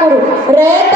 ఠాకూర్ రేపు